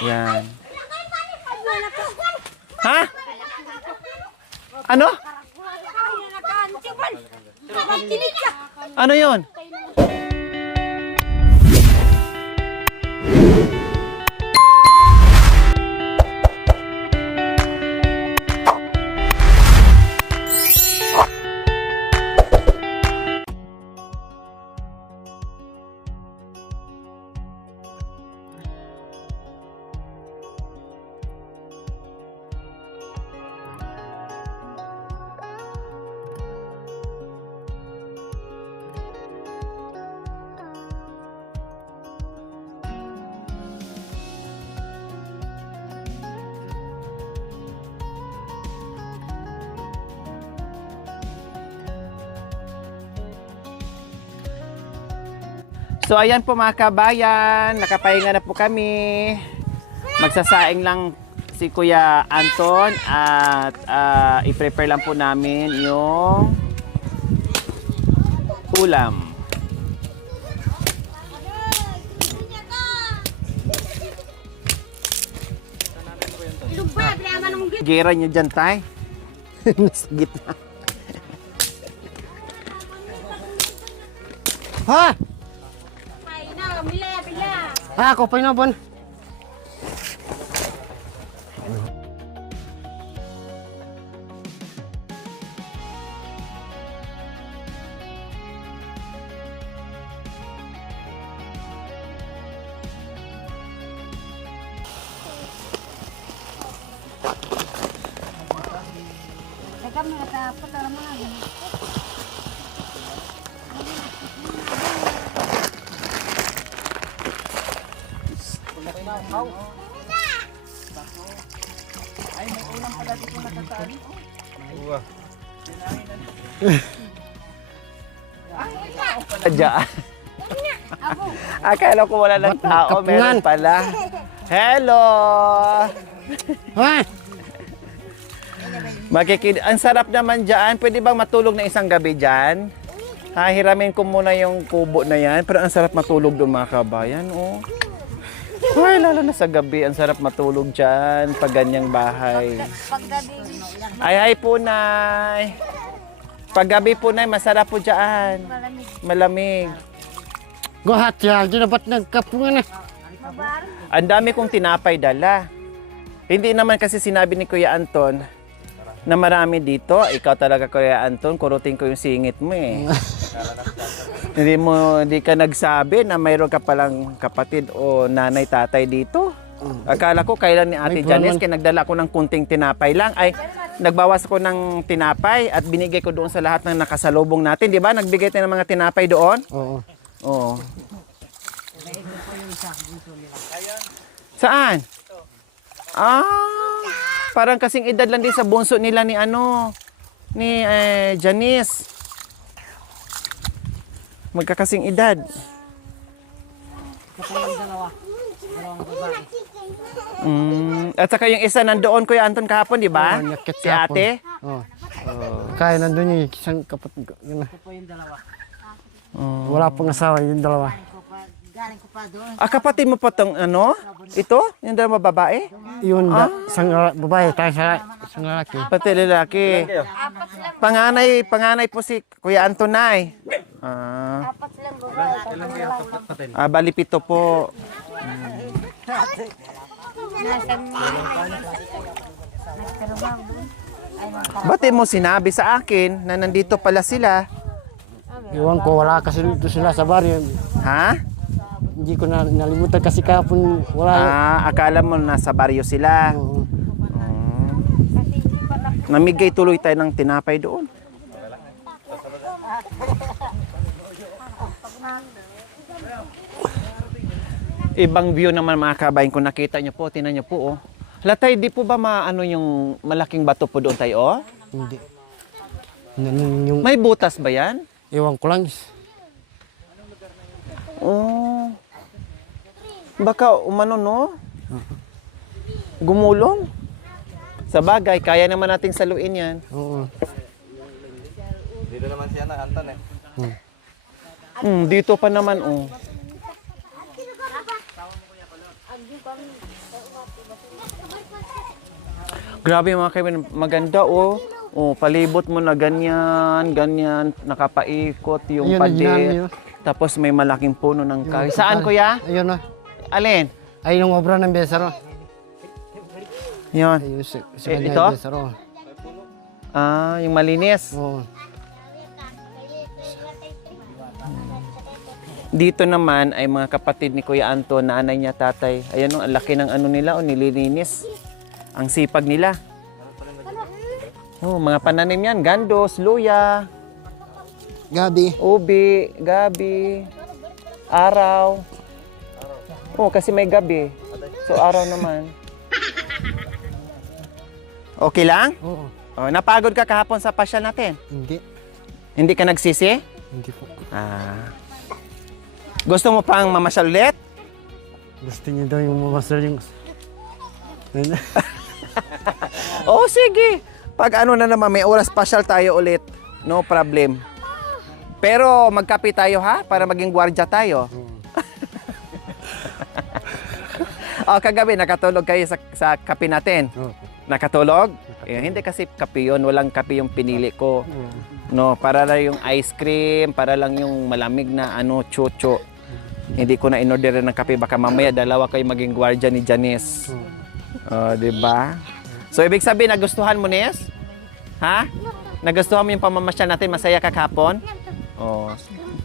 Yan. Ha? Ano? Ano yun? So ayan po mga kabayan, nakapahinga na po kami. Magsasaing lang si Kuya Anton at i-prepare lang po namin yung ulam. Gira nyo dyan, tay. Nasa gitna. Ha? Ako pa yun, Bon. Ay, may ulam pala dito nakatali. Diyan. Akala ko wala ng tao, meron pala. Hello! Ha? Ang sarap naman dyan. Pwede bang matulog na isang gabi dyan? Hiramin ko muna yung kubo na yan. Pero ang sarap matulog doon mga kabayan. Oh. Ay, lalo na sa gabi. Ang sarap matulog dyan. Pag ganyang bahay. Ay, po, Nay. Pag gabi po, Nay, masarap po dyan. Malamig. Guhat ya, di dapat nagkapungan na. Ang dami kong tinapay dala. Hindi naman kasi sinabi ni Kuya Anton na marami dito. Ikaw talaga, Kuya Anton, kurutin ko yung singit mo eh. Hindi ka nagsabi na mayroon ka palang kapatid o nanay tatay dito. Akala ko kailan ni Ate Janice kaya nagdala ko ng kunting tinapay lang. Ay, nagbawas ko ng tinapay at binigay ko doon sa lahat ng nakasalubong natin. Di ba? Nagbigay tayo ng mga tinapay doon? Oo. Oo. Saan? Parang kasing edad lang din sa bunso nila ni Janice. Magkakasing edad. At saka yung isa nandoon, Kuya Anton, kahapon, di ba? Nyakit Si ate? Oo. Kaya nandun yung isang kapatid ko. Yun na. Wala pang asawa yung dalawa. Kapatid mo pa tong ito? Yung dalawang babae? Yun, isang babae, tayo isang lalaki. Pati lalaki. Panganay po si Kuya Antonay. Apat lang babae. Bali 7 po. Ba't mo sinabi sa akin na nandito pala sila? Iwan ko, wala kasi dito sila sa baryo. Ha? Hindi ko nalimutan kasi kahapon wala. Akala mo nasa baryo sila. Oo. Namigay tuloy tayo ng tinapay doon. Ibang view naman mga kabayan kung nakita nyo po, tinan nyo po oh. Latay, di po ba yung malaking bato po doon tayo oh? Hindi. May butas ba yan? Iwan ko lang. Oh. Baka umano no? Gumulong? Sa bagay, kaya naman nating saluin yan. Oo. Dito naman siya na Anton eh. Dito pa naman oh. Grabe mga kaibigan, maganda oh. Oh, palibot mo na ganyan, ganyan, nakapaikot yung Ayun, pader. ayun, ayun. Tapos may malaking puno ng kahoy. Saan kuya? Ayun na. Alin? Ayun yung obra ng Besaro. Yun. Ayun sa Eh, kanya ito? yung Besaro. Ah, yung malinis. Oo. Dito naman ay mga kapatid ni Kuya Anton, nanay niya, tatay. Ayan oh, ang laki ng ano nila, oh, nililinis. Ang sipag nila. Oh, mga pananim yan, gandos, luya, Gabi. ubi, gabi, araw. Oh, kasi may gabi. So araw naman. Okay lang? Oo. Oh, napagod ka kahapon sa pasyal natin? Hindi. Hindi ka nagsisi? Hindi po. Ah. Gusto mo pang mamasyal ulit? Gusto niyo daw yung mamasal yung... Ayun na. Oh, sige. Pag ano na naman, may oras pasyal tayo ulit. No problem. Pero magkape tayo ha, para maging gwardiya tayo. Oh, kagabi nakatulog kayo sa kape natin. Oo. Nakatulog? Eh, hindi kasi kape yun, walang kape yung pinili ko. No, para lang yung ice cream, para lang yung malamig na ano, chocho. Hindi ko na inorder ng kape, baka mamaya dalawa kayo maging gwardiya ni Janice. Oh, di ba? So ibig sabihin nagustuhan mo, Nes? Ha? Nagustuhan mo yung pamamasyal natin, masaya ka kahapon? Oh,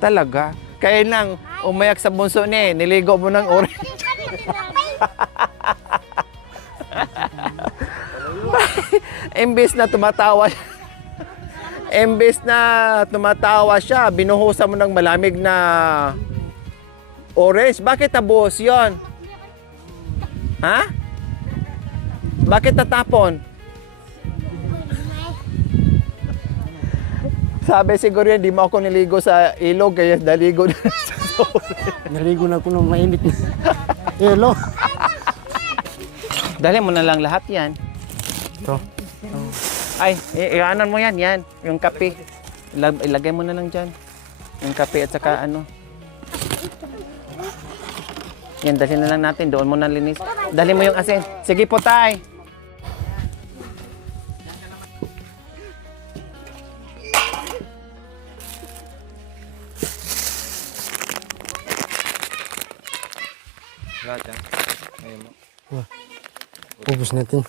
talaga. Kaya lang umayak sa bunso ni, niligo mo ng orange. Imbes na tumatawa siya. Imbes na tumatawa siya, binuhusan mo ng malamig na orange. Bakit tabos yon? Ha? Bakit tatapon? Sabi siguro yan, di mo ako niligo sa ilog, kaya naligo na sa Naligo na ako ng mainit na. Hello. Dali mo na lang lahat yan. Ito. Ay, ianan mo yan, yan. Yung kape. Ilagay mo na lang dyan. Yung kape at saka ano. Yan, dali na lang natin. Doon mo na linis. Dali mo yung asin. Sige po, tay. Lahat yan. Ayun mo. Ubus natin.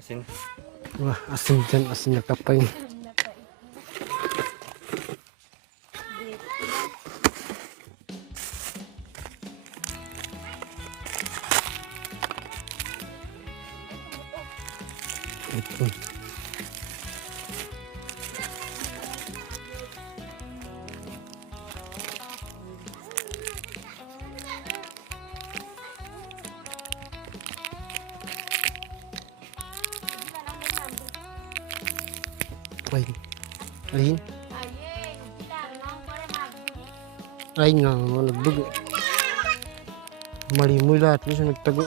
Asin. Wah, asin dyan. Asin na kapay. Ito. Lain. Lain. Lain nga, nagdugo. Malimoy lahat. Bisa nagtago.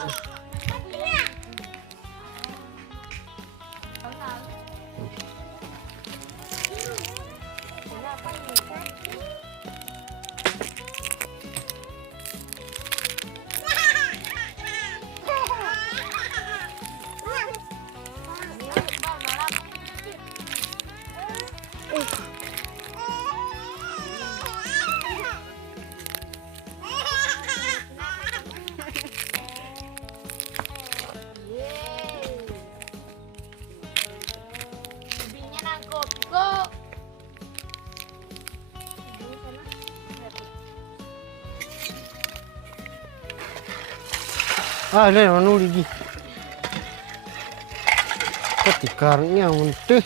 Ah, lain mana lagi? Ketikarnya muntah.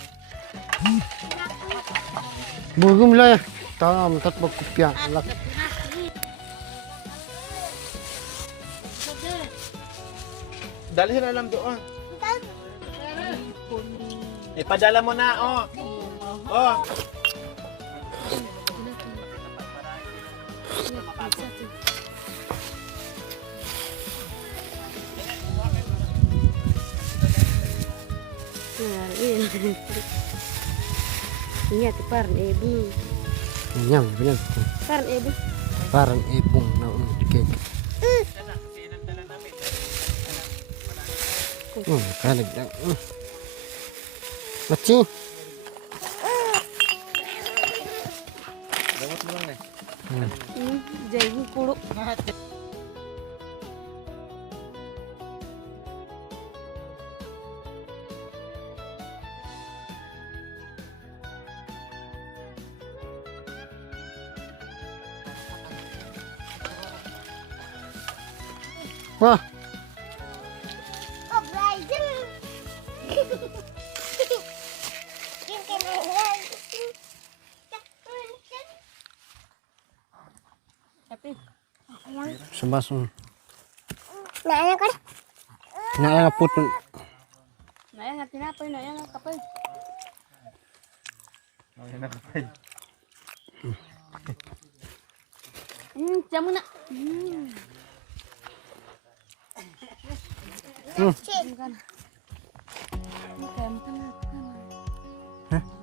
Burung lah ya. Tahu mentat berkupiah lak. Dali sila lang doon. Ipadala mo na, oh. Oh. Ingat, parang ebong. Yan, yan. Parang ebong. Parang ipong na cake. Kanig lang. Machi. Damot mo lang eh. Jai kulo. Wah, Tapi, sebasun. naya kan? Naya putol. Naya ngatin apa? Naya kapay. Jamu nak. Bukan.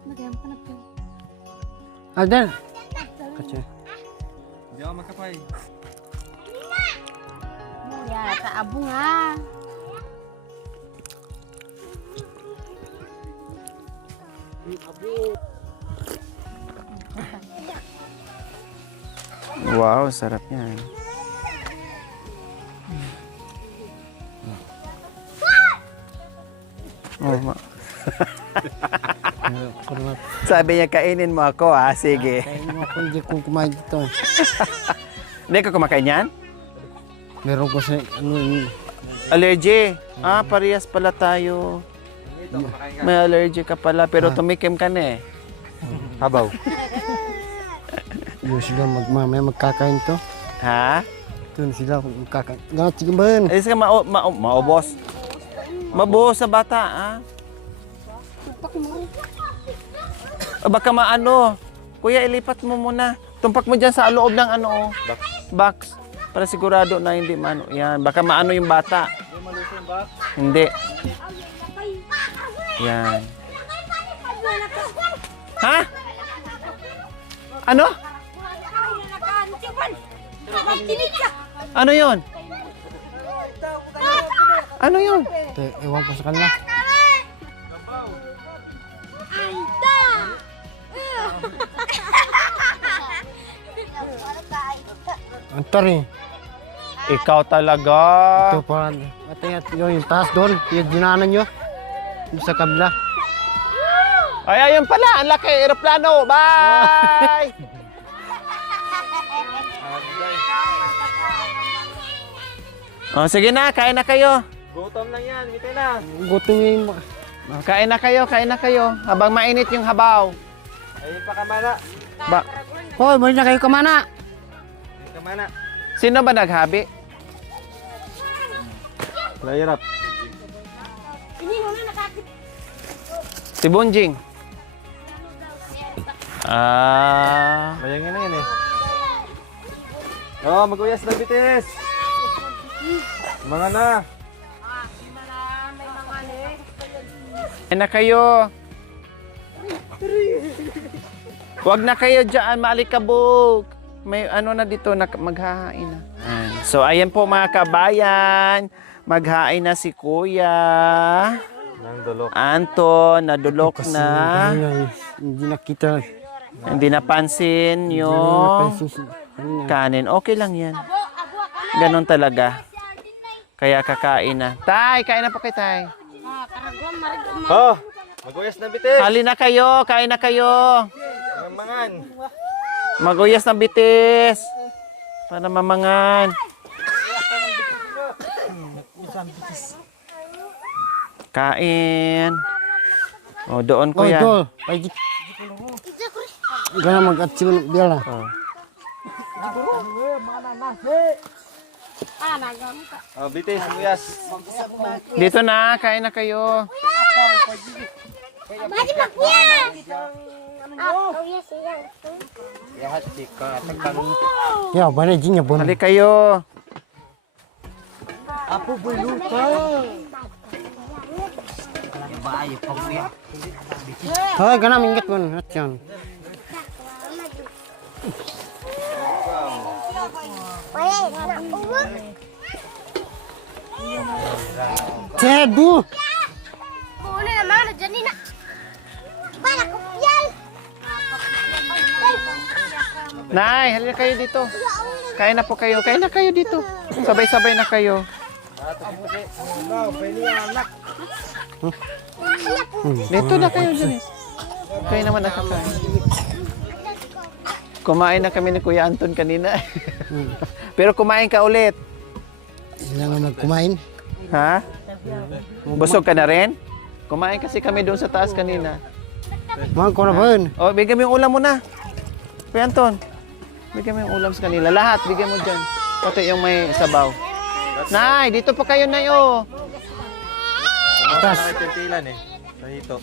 Nagayam tanap yun. Ada. Kaca. Hindi ako makapay. Ya, tak abung ah. Wow, sarap yan. Oh, sabi niya, kainin mo ako ha. Sige. Kaya mo ako hindi ko kumain dito. Hindi ka kumakain yan? Meron ko sa ano Allergy. Ah, parehas pala tayo. May allergy ka pala, pero tumikim ka na eh. Habaw. yung sila mamaya magkakain to. Ha? Ito na sila magkakain. Gangat sige ba yun? Ay, sige, maubos. Mabuhos sa bata, ha? O baka maano. Kuya, ilipat mo muna. Tumpak mo dyan sa loob ng ano, box. Para sigurado na hindi maano. Yan, baka maano yung bata. Hindi. Yan. Ha? Ano? Ano yun? Ano yun? Ewan ko sa kanila. Antar eh. Ikaw talaga. Ito pa. At yung taas doon. Yung dinanan nyo. Sa kabila. Ay, ayun pala. Ang laki. Aeroplano. Bye! Oh, sige na. Kain na kayo. Gutom lang yan. Mitay na. Gutom yung... Oh, kain na kayo. Kain na kayo. Habang mainit yung habaw. Ayun pa kamana. Ba Hoy, mali na kayo kamana. Ayun kamana. Sino ba naghabi? Lahirap. Si Bunjing. Ah. Bayangin na yan eh. Oh, mag-uyas na bitis. Mga na. Kain na kayo. Huwag na kayo dyan, maalikabog. May ano na dito, maghahain na. So, ayan po mga kabayan. Maghain na si Kuya. Nang dulok. Anton, nadulok na. Hindi nakita. Hindi napansin yung kanin. Okay lang yan. Ganon talaga. Kaya kakain na. Tay, kain na po kay Tay. Oh, mag-uyas na bitis. Hali na kayo, kain na kayo. Mangan. Maguyas ng bitis. Para mamangan. Kain. O, doon ko yan. Dol. Ay, gana mag-atsiw biya lang. Oh. Oh, bitis, mag-uyas. Dito na, kain na kayo. Ya, bana jinya bon. Hali kayo. Apo boy lupa. Hoy, kana minggit bon. Atyan. Tedu. Boleh na mana jadi nak. Bala ko piyal. Nay, halika kayo dito. Kain na po kayo. Kain na kayo dito. Sabay-sabay na kayo. Dito na kayo dyan. Kayo naman nakakain. Kumain na kami ni Kuya Anton kanina. Pero kumain ka ulit. Sila nga magkumain. Ha? Busog ka na rin? Kumain kasi kami doon sa taas kanina. Mga ko na bon. O, bigyan mo yung ulam mo na. Kuya Anton, bigyan mo yung ulam sa kanila. Lahat, bigyan mo dyan. Pati yung may sabaw. Nay, dito po kayo, Nay, oh. Tas. Nakakitilan eh. Sa hito.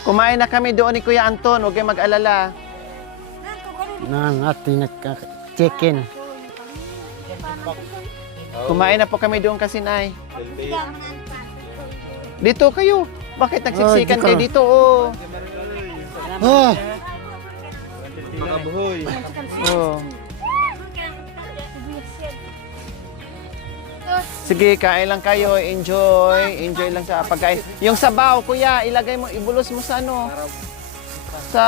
Kumain na kami doon ni Kuya Anton. Huwag kayong mag-alala. Nang ati nagka-chicken. Kumain na po kami doon kasi, Nay. Dito kayo. Bakit nagsiksikan dito. kayo dito, oh? Oh, Mga buhoy. Oh. Sige, kain lang kayo. Enjoy. Enjoy lang sa pagkain. Yung sabaw, kuya, ilagay mo, ibulos mo sa ano? Sa...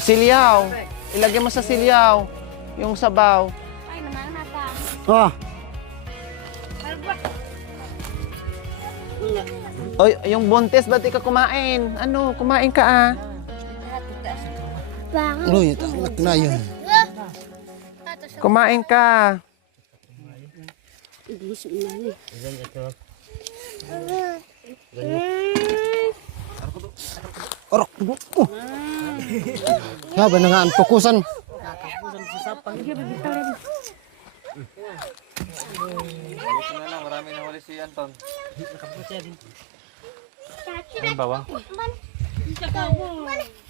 Silyaw. Ilagay mo sa silyaw. Yung sabaw. Ay naman nata. oh. Oy, yung buntis, ba't di ka kumain? Ano, kumain ka ah. Uy, tak na yun. Kumain ka. Orok. Oh. Ya, ba na nga ang fokusan. Buti na lang, marami na huli si Anton. Ang bawang.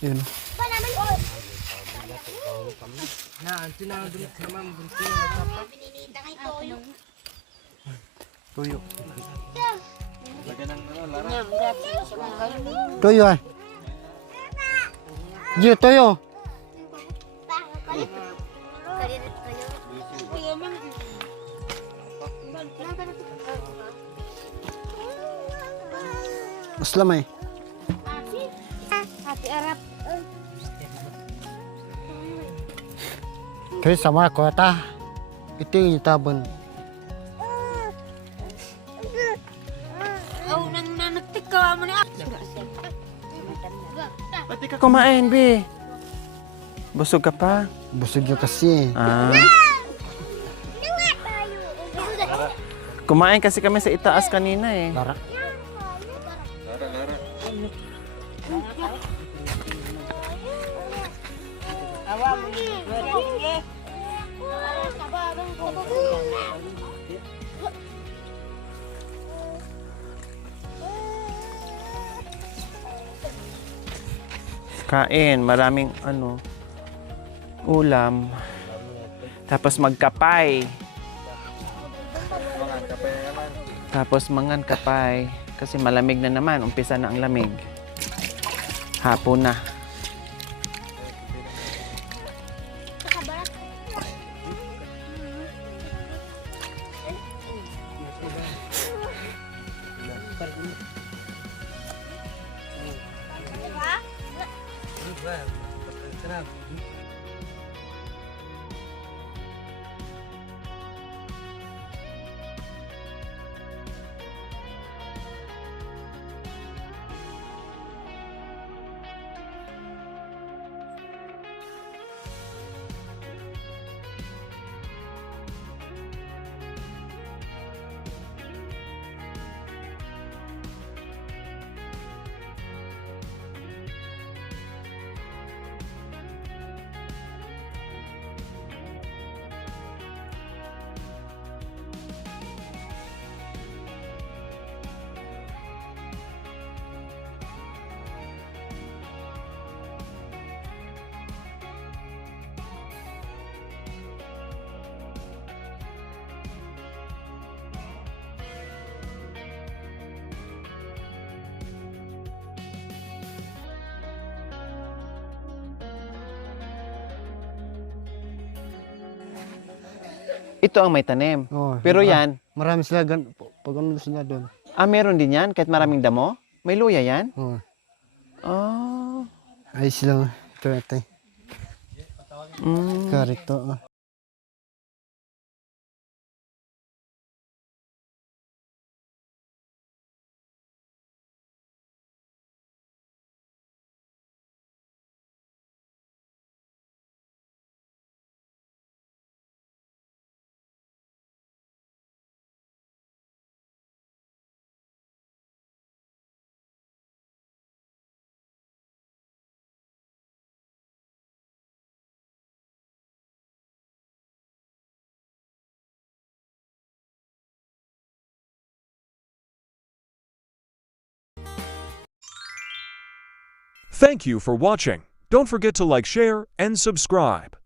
Yun. Tuyo. Lagyan ng ano, lara. Toyo ay. Jiyo toyo. Muslim ay. Hati Arab. Kaya sama ko ata. Ito yung tabon. Oh, nang nanagtik ka mo ni. Ba't di ka kumain, Bi? Busog ka pa? Busog yun kasi. Ah. Kumain kasi kami sa itaas kanina eh. Lara. Lara. Kain, maraming ano, ulam. Tapos magkapay. Mga kapay naman. Tapos mangan kapay. Kasi malamig na naman, umpisa na ang lamig. Hapon na. Diba? Ito ang may tanim. Oo, Pero yan, marami sila, pag ano sila doon. meron din yan kahit maraming damo? May luya yan? Oo. Oh. Ay sila, ito. Mm. Karito. Thank you for watching. Don't forget to like, share, and subscribe.